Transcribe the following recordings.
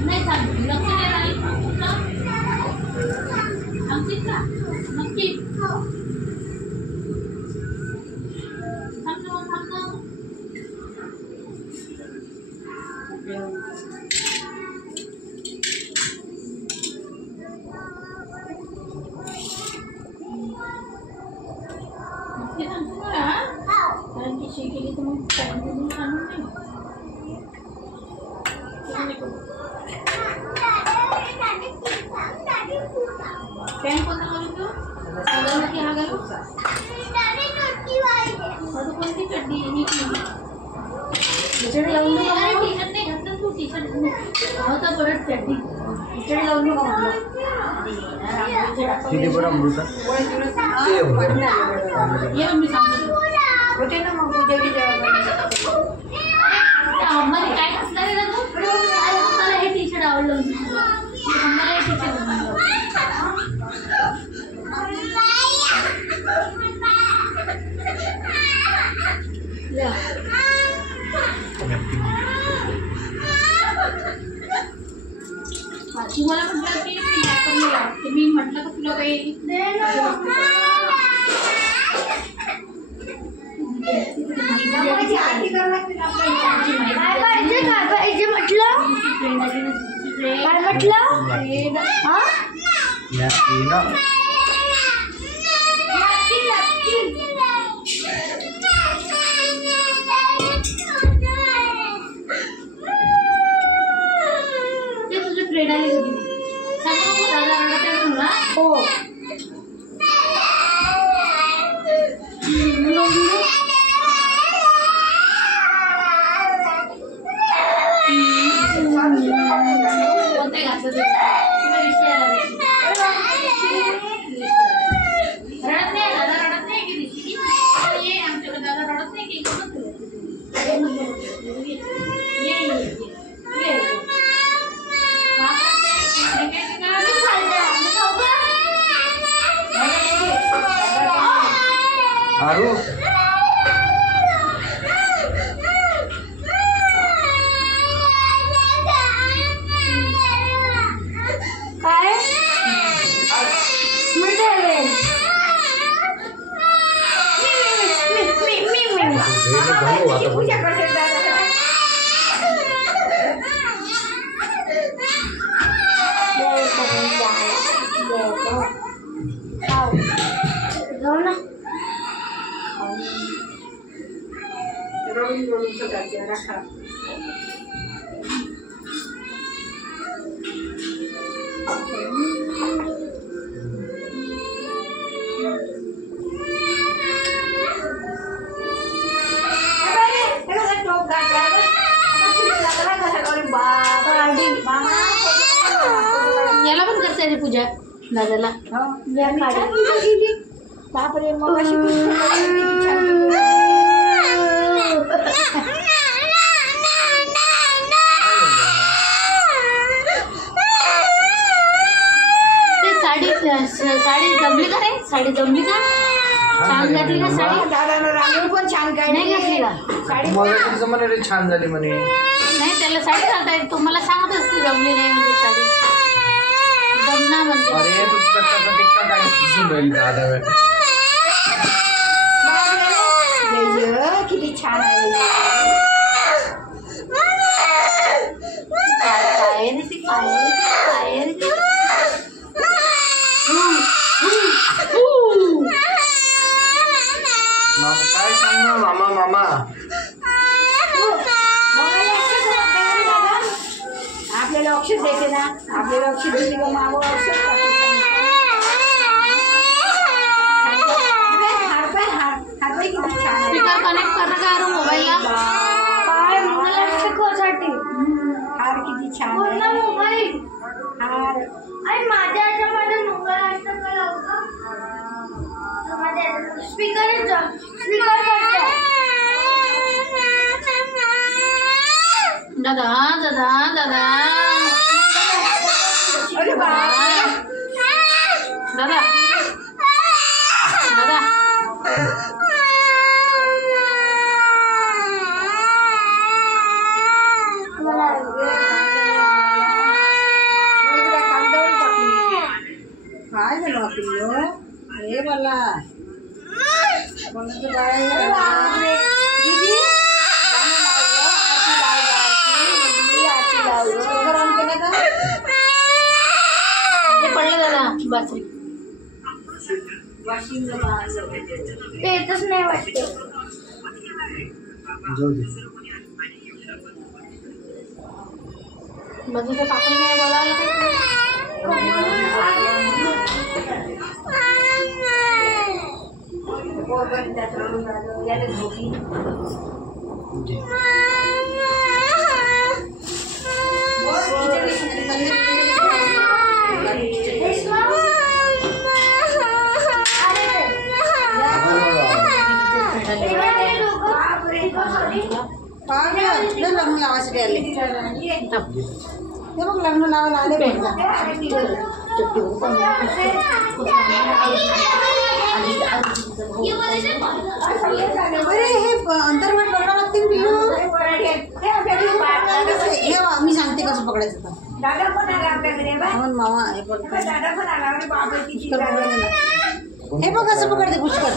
नाही सांगितलं लक्ष नक्कीच का नक्की केली तर मग पेन कोणता घालू तू की हा घालू कोणती चड्डी ही टी-शर्ट लावून नाही घातलं तू टी-शर्ट होता परत चड्डी टी-शर्ट लावून किती बरं अमृता ये मी सांगतो होते ना मग पूजेची आम्हाला काय असणार आहे ना मला हे टी-शर्ट आवडलं आम्हाला हे टी-शर्ट तुम्हाला म्हटलं की मी म्हटलं का तुला काही तुझे प्रेरणा हो आरू काय पूजा करते याला पण करता येते पूजा दादाला बापरे मग अशी साडी जमली का रे साडी जमली का छान घातली का साडी दादाला रांगोळी पण छान काय नाही घातली का साडी मला छान झाली म्हणे नाही त्याला साडी घालता येत तुम्हाला सांगत असते जमली नाही म्हणजे साडी जमना म्हणते अरे तू टिकता काय दिसून राहील दादा किती छान आहे काय काय सांग ना मामा मामा आपल्याला अक्षर द्यायचे ना आपल्याला अक्षर दिली का मागं स्पीकर कनेक्ट कर का मोबाईलला काय मंगलाष्टकासाठी हार किती छान पूर्ण मोबाईल हार आणि माझ्या याच्यामध्ये मंगलाष्टक लावतो स्पीकर दादा दादा दादा अरे दादा दादा बासरी ते येतच नाही वाटते. जाऊ दे. बाजूचं कापड नाही बोलावलं लग्न लावायसाठी आले. ते मग लग्न लावायला आले बघा. अरे हे अंतर्गत पकडावं लागते पिलू. मी सांगते कसं पकडायचं तर. मामा हे हे बघ कसं पकडते पुष्कर.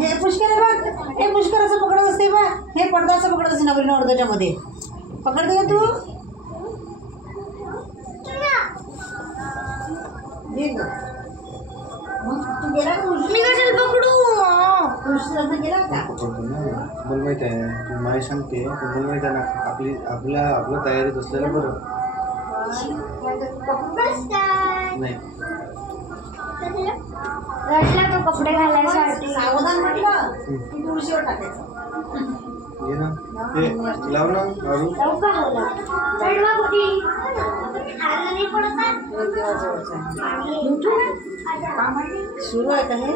हे पुष्कर आहे बघ. हे पुष्कर असं पकडत असते बघ. हे पडदा असं पकडत असते नवरी नवरदेवच्या मध्ये. पकडते का तू? तू गेला का? मी कशाला पकडू? पुष्कर गेला का? मला माहित आहे तू माय सांगते पण मला माहित आहे ना आपल्या तयारीत असलेलं बरं नाही. रडला तो कपडे घालायसाठी. सावधान म्हटलं की तुळशीवर टाकायचं. ये ना ते लाव ना मारू. सुरू आहे का हे?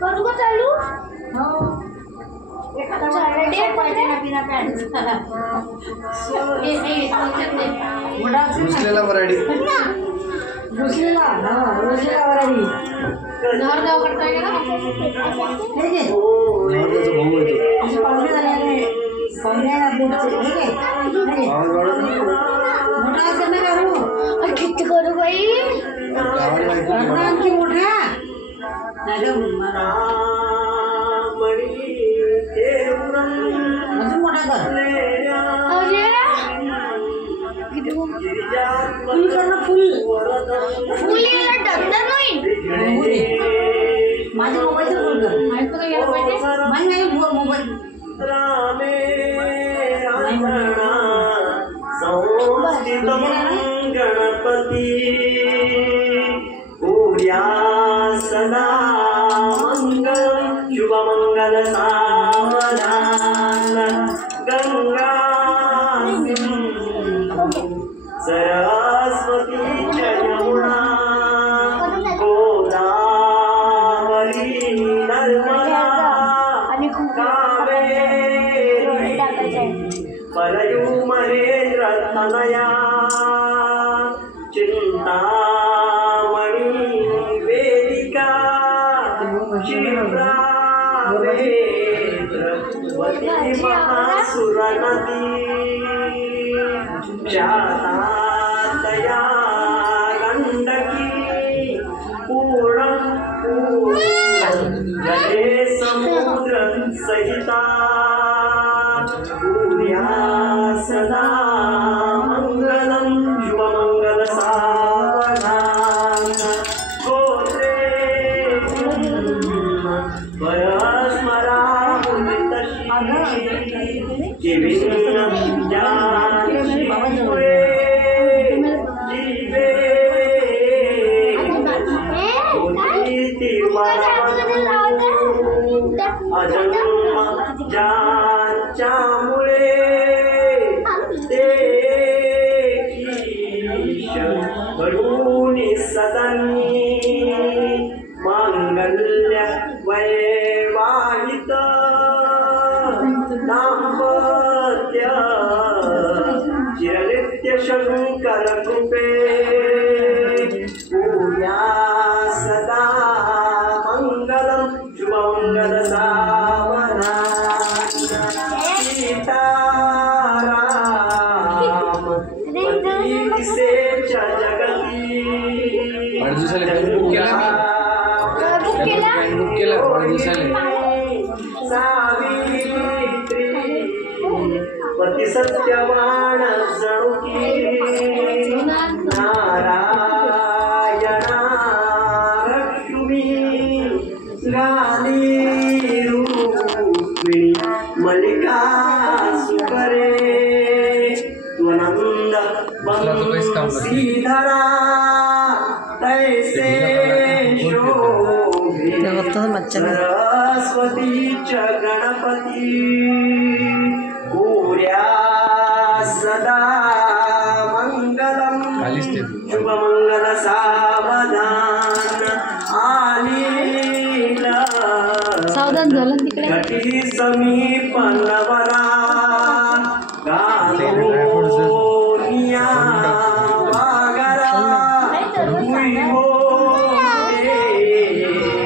करू का चालू? हो. रुसलेला वराडी. रुसलेला वराडी. नवरदेव करताय का? नवरदेवाचा भाऊ आहे तो. पाहुणे झाले. मोठा असेल ना करू. किती करू बाई? आणखी मोठ्या अजून मोठा कर. फुल कर ना. फुल माझ्या मोबाईलचं फुल कर. माझ्या मोबाईल गणपती पूर्या सदा मंगल शुभमंगल सावधान गंगा सरस्वती च यमुना गोदावरी नर्मदा कावेरी परयू महेंद्र तनया चिंतामणि वेदिका क्षिप्रावेत्रवती महासुरनदी शातातया गंडकी पूर्णं जले समुद्र सहिता पूर्या सदा मंगलं शुभमंगल सावधान गोत्रे वयस्मरा मुनितशी जीविनं जानशिपुरे जीवे अजन्म ज्याच्यामुळे ते करुणी सदनी मांगल्य वैवाहित दाम्पत्य चिरनित्य शंकर कृपे पूर्या सदा मंगलम शुभमंगल सावधान सीताराम पती से जगती वाढदिवसाला बुक केला वाढदिवसाला. सावित्री पती सत्यवान तुम्ही गाली रुक्मिणी मल्लिका सुकरे त्वनंद बंशीधरा तैसे शोभे सरस्वती च गणपती पूर्या सदा मंगलम शुभमंगल सावधान आलीला सावधान झालं तिकडे घटी समीपनवरा गालोनिया वागरा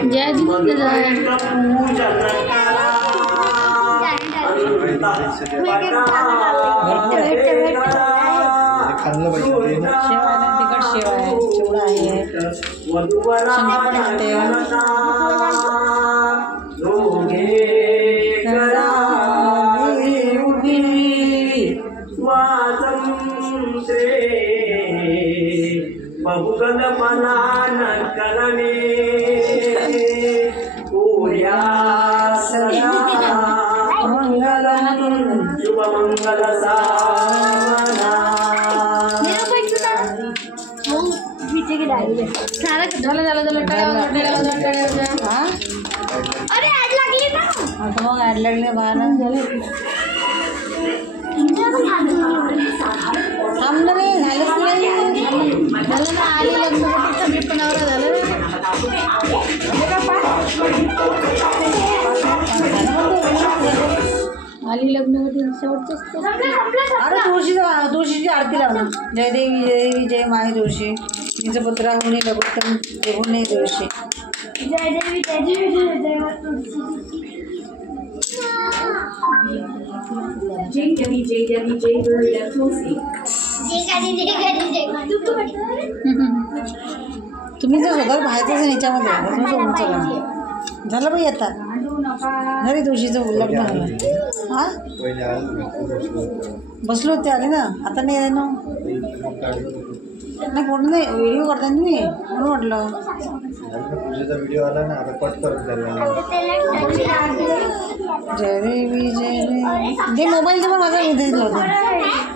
जय जी पूजन करा खाल्लं पाहिजे तिखट शेव आहे चिवडा आहे बहुगल मनान कलने पूर्या सदा मंगलम शुभमंगल सावधान अरे ऍड लागली ना आता मग ॲड लागले बाहेर थांबलं नाही झालंच नाही झालं ना आली लग्न पण नवरा झालं आली लग्न शेवटच अरे तुळशीची आरती लाव ना जय देवी जय देवी जय माई तुळशी तिचं पत्रा होणे लघुत्तम देवणे तुळशी जय देवी जय देवी जय देवा तुळशी जय देवी जय देवी जय देवी तुळशी तुम्ही जर स्वतः पाहायचंच आहे याच्यामध्ये तुमचं उंच झालं बाई आता घरी तुळशीचं लग्न झालं हां पहिले आलं बसलो होते आले ना आता नाही आहे ना नाही कोण नाही व्हिडिओ करता तुम्ही म्हणून म्हटलं पूजेचा व्हिडिओ आला ना आता कट करत त्याला जय देवी जय देवी ते मोबाईलचं पण माझा इथे होतं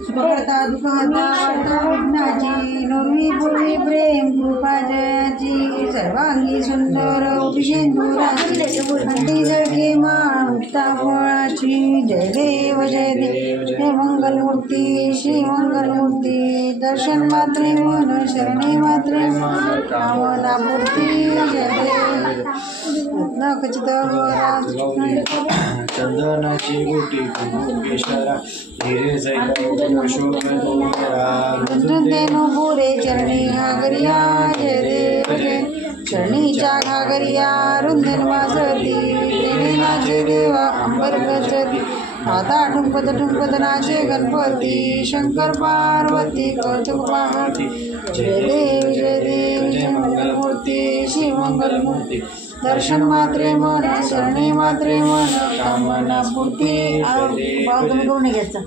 सुखकर्ता दुःखहर्ता वार्ता विघ्नाची नववी पूर्वी प्रेम कृपा जयाची सर्वांगी सुंदर उपशेंदुराची अंती जळके माळ मुक्ता फळाची जय देव जय देव जय मंगलमूर्ती श्री मंगलमूर्ती दर्शन मात्रे मन शरणे मात्रे मन कामना पूर्ती जय देव रत्नखचित चंदनाची गोटी कुंकेश्वरा हिरे तेनो पुरे चरणी घागरिया जय देव जय चरणीच्या घागरिया रुंदन वाजती तेने नाचे देवा अंबर गजती आता ठुंकत नाचे गणपती शंकर पार्वती कौतुक पाहती जय देव जय मंगलमूर्ती श्री मंगलमूर्ती दर्शन मात्रे मन शरणे मात्रे मन कामना पूर्ती तुम्ही करून घ्यायचं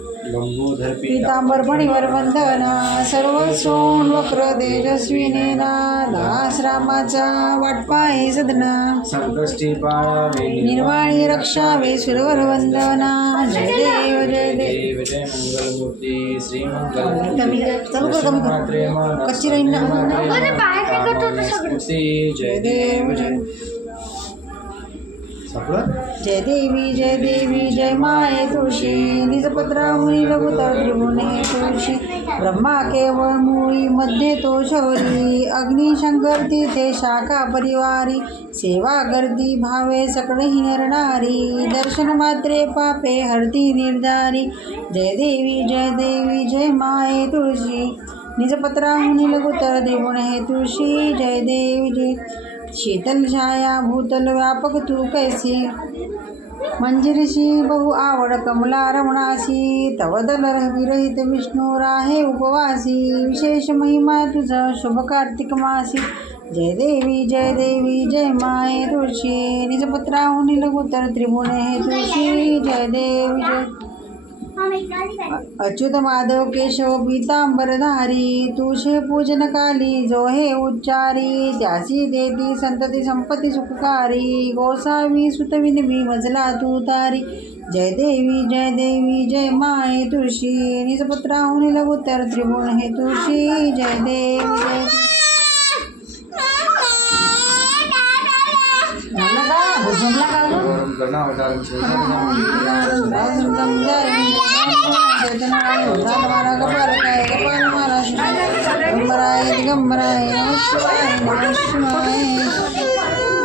पीतांबर फणीवर वंदना सर्व सोन वक्र तेजस्वी नेना दास रामाचा वाटपाय सदना संकष्टी पाळावे निर्वाणी रक्षावे सुरवर वंदना जय देव जय देव जय मंगलमूर्ती श्री कमी चालू कर कमी कर कच्ची राहील ना मंगलमूर्ती जय देव जय जय देवी जय माये तुळशी निजपत्रामुळी लघुतर त्रिभुवने तुळशी ब्रह्मा केवळ मुळी मध्ये तो शौरी अग्निशंकर तिथे शाखा परिवारी सेवा गर्दी भावे सकळही नरणारी दर्शन मात्रे पापे हरती निर्धारी जय देवी जय माये तुळशी निजपत्रामुळी लघुतर त्रिभुवने तुळशी जय देवी जय शीतल छाया भूतल व्यापक तू कैसी मंजिरीशी बहु आवड कमला रमणासी तवदल विरहित विष्णू राहे उपवासी विशेष महिमा तुझा शुभ कार्तिक मासी जय देवी जय माये तुळशी निजपत्राहुनी लघुतर त्रिभुवने तुळशी जय देवी जय अच्युत माधव केशव पीतांबरधारी तुझे पूजन काली जो हे उच्चारी त्यासी देती संतती संपत्ती सुखकारी गोसावी सुतविनवी मजला तू तारी जय देवी जय माये तुळशी निजपुत्राहुनी लघुतर त्रिभुवन हे तुळशी जय देवी जय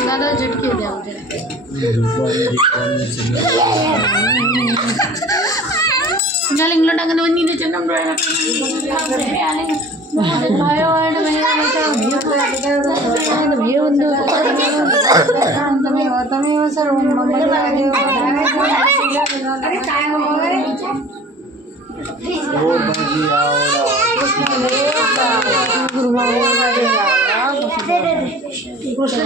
दादा झटके द्या इंग्लंड टाकत नीचे नंबर तमेव सर्वं कृष्ण